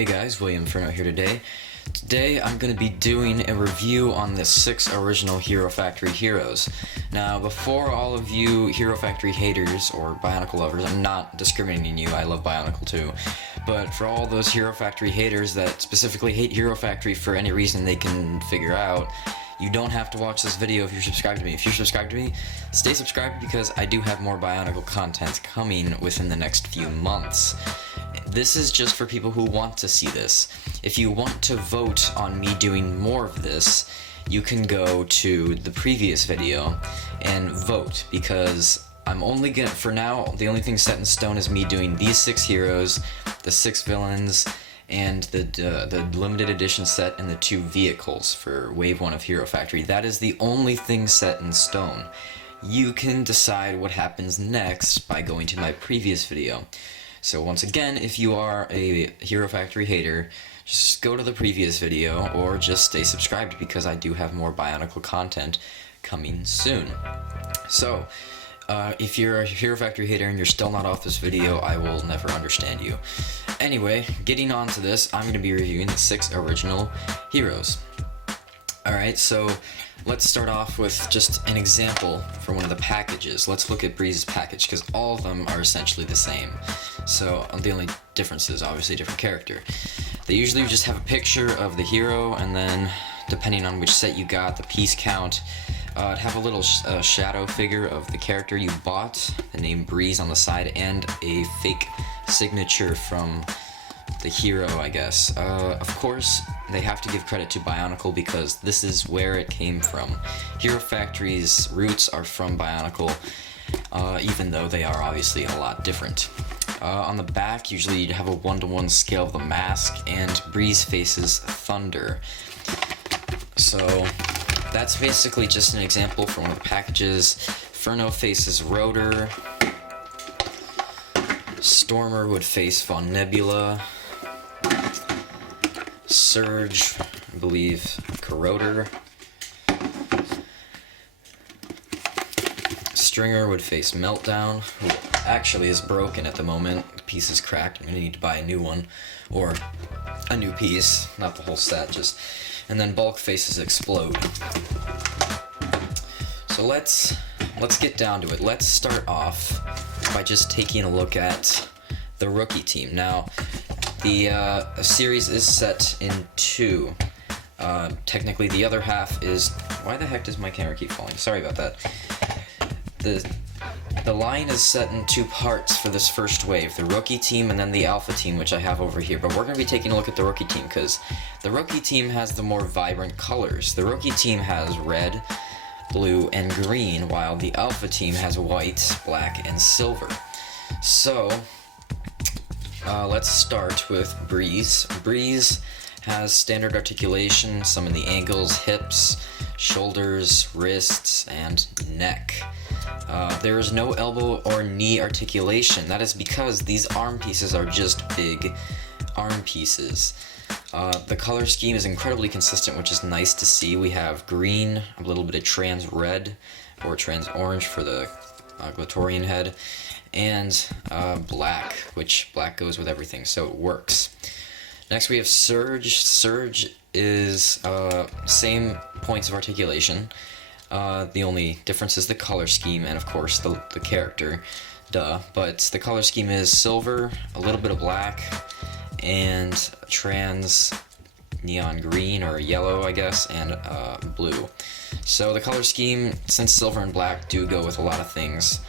Hey guys, William Furno here today. Today I'm going to be doing a review on the 6 original Hero Factory heroes. Now, before all of you Hero Factory haters or Bionicle lovers, I'm not discriminating you, I love Bionicle too, but for all those Hero Factory haters that specifically hate Hero Factory for any reason they can figure out, you don't have to watch this video if you're subscribed to me. If you're subscribed to me, stay subscribed because I do have more Bionicle content coming within the next few months. This is just for people who want to see this. If you want to vote on me doing more of this, you can go to the previous video and vote, because I'm only gonna, for now, the only thing set in stone is me doing these 6 heroes, the 6 villains, and the limited edition set and the 2 vehicles for Wave 1 of Hero Factory. That is the only thing set in stone. You can decide what happens next by going to my previous video. So once again, if you are a Hero Factory hater, just go to the previous video or just stay subscribed because I do have more Bionicle content coming soon. So, if you're a Hero Factory hater and you're still not off this video, I will never understand you. Anyway, getting on to this, I'm going to be reviewing the 6 original heroes. Alright, so let's start off with just an example for one of the packages. Let's look at Breeze's package, because all of them are essentially the same. So the only difference is obviously a different character. They usually just have a picture of the hero, and then depending on which set you got, the piece count, have a little shadow figure of the character you bought, the name Breeze on the side, and a fake signature from the hero, I guess. Of course, they have to give credit to Bionicle because this is where it came from. Hero Factory's roots are from Bionicle, even though they are obviously a lot different. On the back, usually you'd have a 1-to-1 scale of the mask, and Breeze faces Thunder. So that's basically just an example for one of the packages. Furno faces Rotor. Stormer would face Von Nebula. Serge, I believe, Corroder. Stringer would face Meltdown, who actually is broken at the moment. The piece is cracked. I'm gonna need to buy a new one, or a new piece, not the whole set, just. And then Bulk faces Explode. So let's get down to it. Let's start off by just taking a look at the rookie team. Now, the series is set in 2. Technically, the other half is... Why the heck does my camera keep falling? Sorry about that. The line is set in 2 parts for this first wave. The rookie team and then the alpha team, which I have over here. But we're going to be taking a look at the rookie team because the rookie team has the more vibrant colors. The rookie team has red, blue, and green, while the alpha team has white, black, and silver. So, let's start with Breeze. Breeze has standard articulation, some in the ankles, hips, shoulders, wrists, and neck. There is no elbow or knee articulation. That is because these arm pieces are just big arm pieces. The color scheme is incredibly consistent, which is nice to see. We have green, a little bit of trans red, or trans orange for the Glatorian head, and black, which black goes with everything, so it works. Next we have Serge. Serge is same points of articulation. The only difference is the color scheme and of course the character, but the color scheme is silver, a little bit of black, and trans neon green or yellow, I guess, and blue. So the color scheme, since silver and black do go with a lot of things,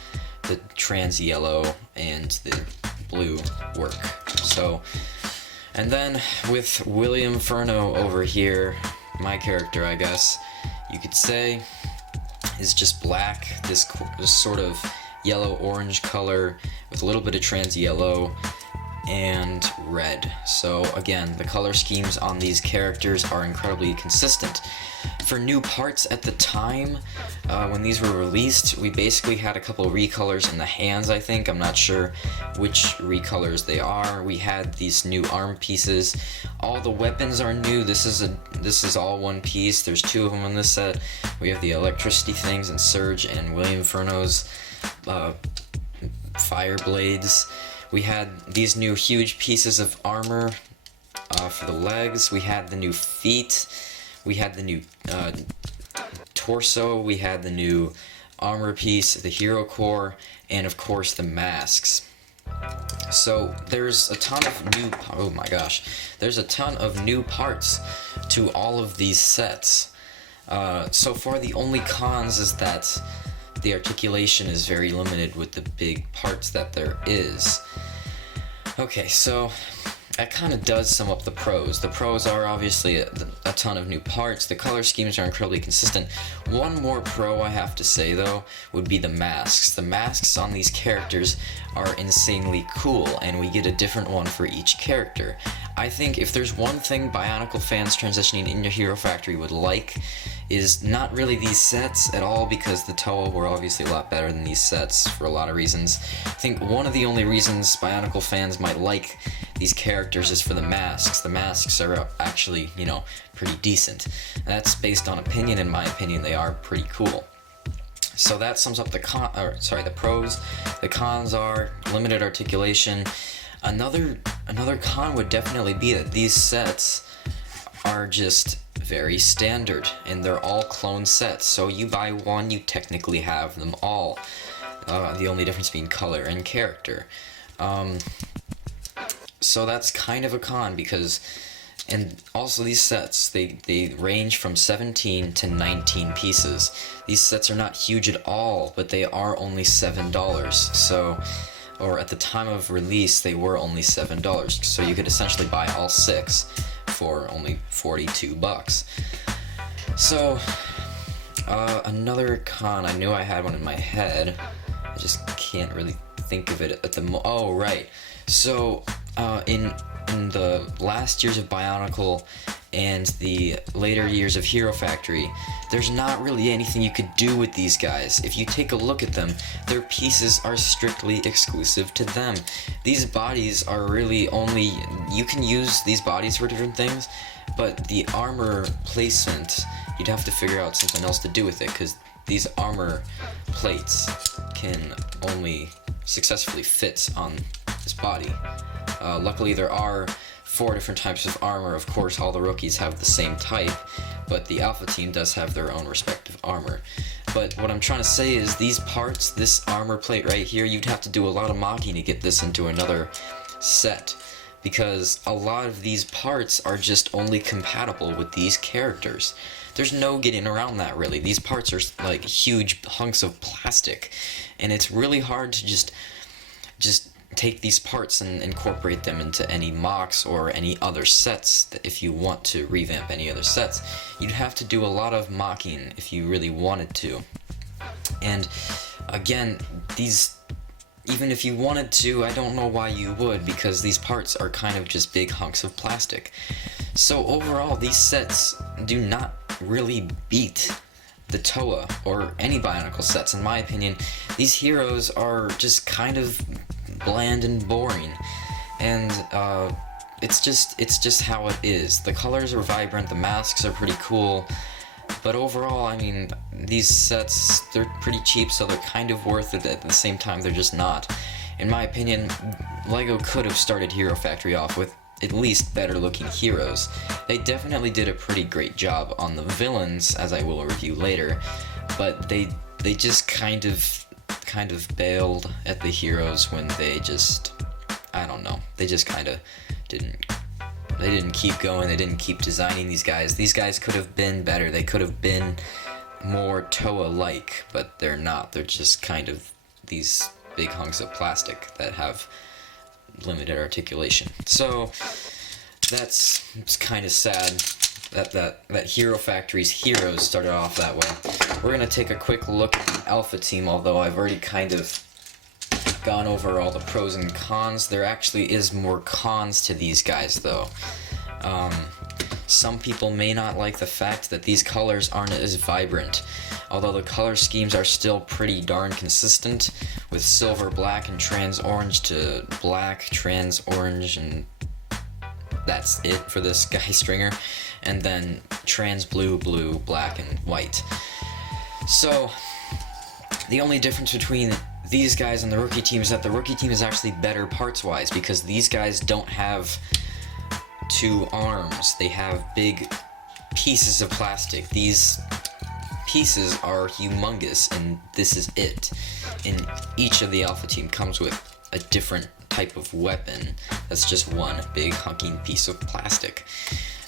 the trans yellow and the blue work. So, and then with William Furno over here, my character, I guess you could say, is just black, this sort of yellow-orange color with a little bit of trans yellow and red. So again, the color schemes on these characters are incredibly consistent. For new parts at the time, when these were released, we basically had a couple recolors in the hands, I think. I'm not sure which recolors they are. We had these new arm pieces. All the weapons are new. This is all one piece. There's 2 of them in this set. We have the electricity things and Serge and William Furno's fire blades. We had these new huge pieces of armor For the legs, we had the new feet, we had the new torso, we had the new armor piece, the hero core, and of course the masks. So there's a ton of new, oh my gosh, there's a ton of new parts to all of these sets. So far the only cons is that the articulation is very limited with the big parts that there is. Okay, so that kind of does sum up the pros. The pros are obviously a ton of new parts. The color schemes are incredibly consistent. One more pro I have to say though would be the masks. The masks on these characters are insanely cool, and we get a different one for each character. I think if there's one thing Bionicle fans transitioning into Hero Factory would like, is not really these sets at all, because the Toa were obviously a lot better than these sets for a lot of reasons. I think one of the only reasons Bionicle fans might like these characters is for the masks. The masks are actually, you know, pretty decent. That's based on opinion. In my opinion, they are pretty cool. So that sums up the pros. The cons are limited articulation. Another con would definitely be that these sets are just very standard, and they're all clone sets. So you buy one, you technically have them all. The only difference being color and character. So that's kind of a con, because, and also these sets, they range from 17 to 19 pieces. These sets are not huge at all, but they are only $7. So, or at the time of release, they were only $7. So you could essentially buy all 6 for only $42. So, another con, I knew I had one in my head, I just can't really think of it at the oh, right. So, in the last years of Bionicle and the later years of Hero Factory, there's not really anything you could do with these guys. If you take a look at them, their pieces are strictly exclusive to them. These bodies are really only, you can use these bodies for different things, but the armor placement, you'd have to figure out something else to do with it, because these armor plates can only successfully fit on this body. Luckily there are 4 different types of armor. Of course, all the rookies have the same type, but the Alpha team does have their own respective armor. But what I'm trying to say is these parts, this armor plate right here, you'd have to do a lot of mocking to get this into another set, because a lot of these parts are just only compatible with these characters. There's no getting around that, really. These parts are like huge hunks of plastic, and it's really hard to just take these parts and incorporate them into any mocks or any other sets. If you want to revamp any other sets, you'd have to do a lot of mocking if you really wanted to. And again, these, even if you wanted to, I don't know why you would, because these parts are kind of just big hunks of plastic. So overall, these sets do not really beat the Toa or any Bionicle sets, in my opinion. These heroes are just kind of bland and boring, and it's just how it is. The colors are vibrant, the masks are pretty cool, but overall, I mean, these sets, they're pretty cheap, so they're kind of worth it. At the same time, they're just not. In my opinion, LEGO could have started Hero Factory off with at least better looking heroes. They definitely did a pretty great job on the villains, as I will review later, but they just kind of bailed at the heroes when they just, I don't know, they just kind of didn't keep going, they didn't keep designing these guys. These guys could have been better, they could have been more Toa-like, but they're not. They're just kind of these big hunks of plastic that have limited articulation. So it's kind of sad that Hero Factory's heroes started off that way. We're gonna take a quick look at the Alpha team, although I've already kind of gone over all the pros and cons. There actually is more cons to these guys, though. Some people may not like the fact that these colors aren't as vibrant, although the color schemes are still pretty darn consistent, with silver, black, and trans orange to black, trans orange, and that's it for this guy Stringer, and then trans blue, blue, black, and white. So the only difference between these guys and the rookie team is that the rookie team is actually better parts wise, because these guys don't have two arms. They have big pieces of plastic. These pieces are humongous, and this is it. And each of the Alpha Team comes with a different type of weapon. That's just one big hunking piece of plastic.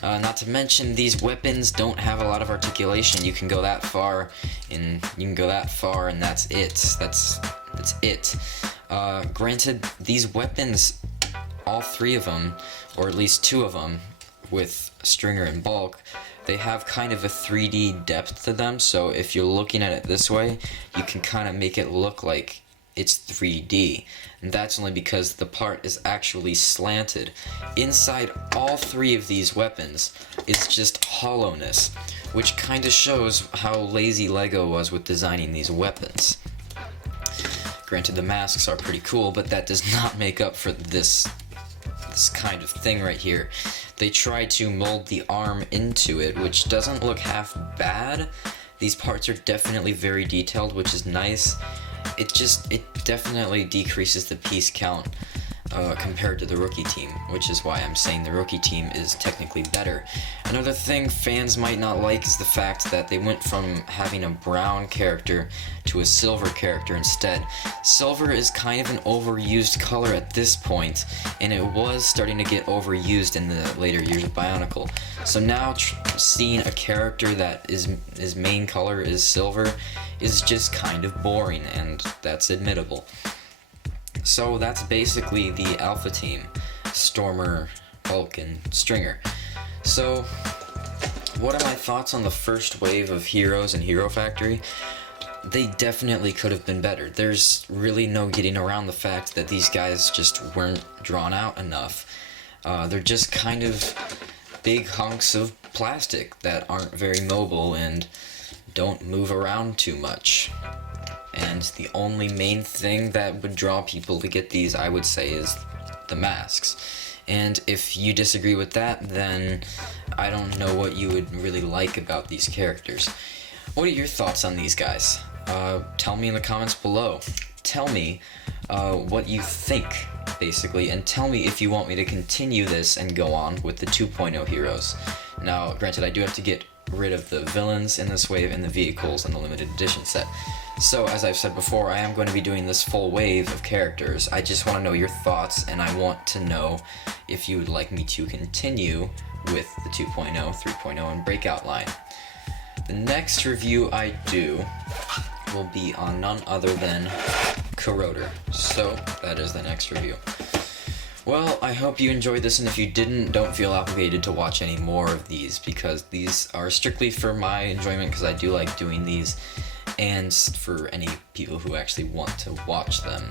Not to mention, these weapons don't have a lot of articulation. You can go that far, and that's it. That's it. Granted, these weapons, all three of them, or at least two of them, with Stringer and Bulk, they have kind of a 3D depth to them, so if you're looking at it this way, you can kind of make it look like it's 3D, and that's only because the part is actually slanted. Inside all three of these weapons is just hollowness, which kind of shows how lazy LEGO was with designing these weapons. Granted, the masks are pretty cool, but that does not make up for this kind of thing right here. They tried to mold the arm into it, which doesn't look half bad. These parts are definitely very detailed, which is nice. It definitely decreases the piece count compared to the rookie team, which is why I'm saying the rookie team is technically better. Another thing fans might not like is the fact that they went from having a brown character to a silver character instead. Silver is kind of an overused color at this point, and it was starting to get overused in the later years of Bionicle. So now seeing a character that his main color is silver is just kind of boring, and that's admittable. So that's basically the Alpha Team, Stormer, Hulk, and Stringer. So, what are my thoughts on the first wave of heroes in Hero Factory? They definitely could have been better. There's really no getting around the fact that these guys just weren't drawn out enough. They're just kind of big hunks of plastic that aren't very mobile and don't move around too much. And the only main thing that would draw people to get these, I would say, is the masks. And if you disagree with that, then I don't know what you would really like about these characters. What are your thoughts on these guys? Tell me in the comments below. Tell me what you think, basically, and tell me if you want me to continue this and go on with the 2.0 heroes. Now, granted, I do have to get rid of the villains in this wave and the vehicles in the limited edition set. So, as I've said before, I am going to be doing this full wave of characters. I just want to know your thoughts, and I want to know if you would like me to continue with the 2.0, 3.0, and Breakout line. The next review I do will be on none other than Corroder. So, that is the next review. Well, I hope you enjoyed this, and if you didn't, don't feel obligated to watch any more of these, because these are strictly for my enjoyment, because I do like doing these, and for any people who actually want to watch them.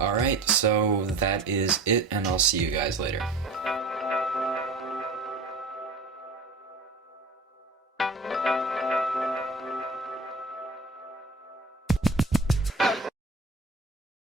Alright, so that is it, and I'll see you guys later.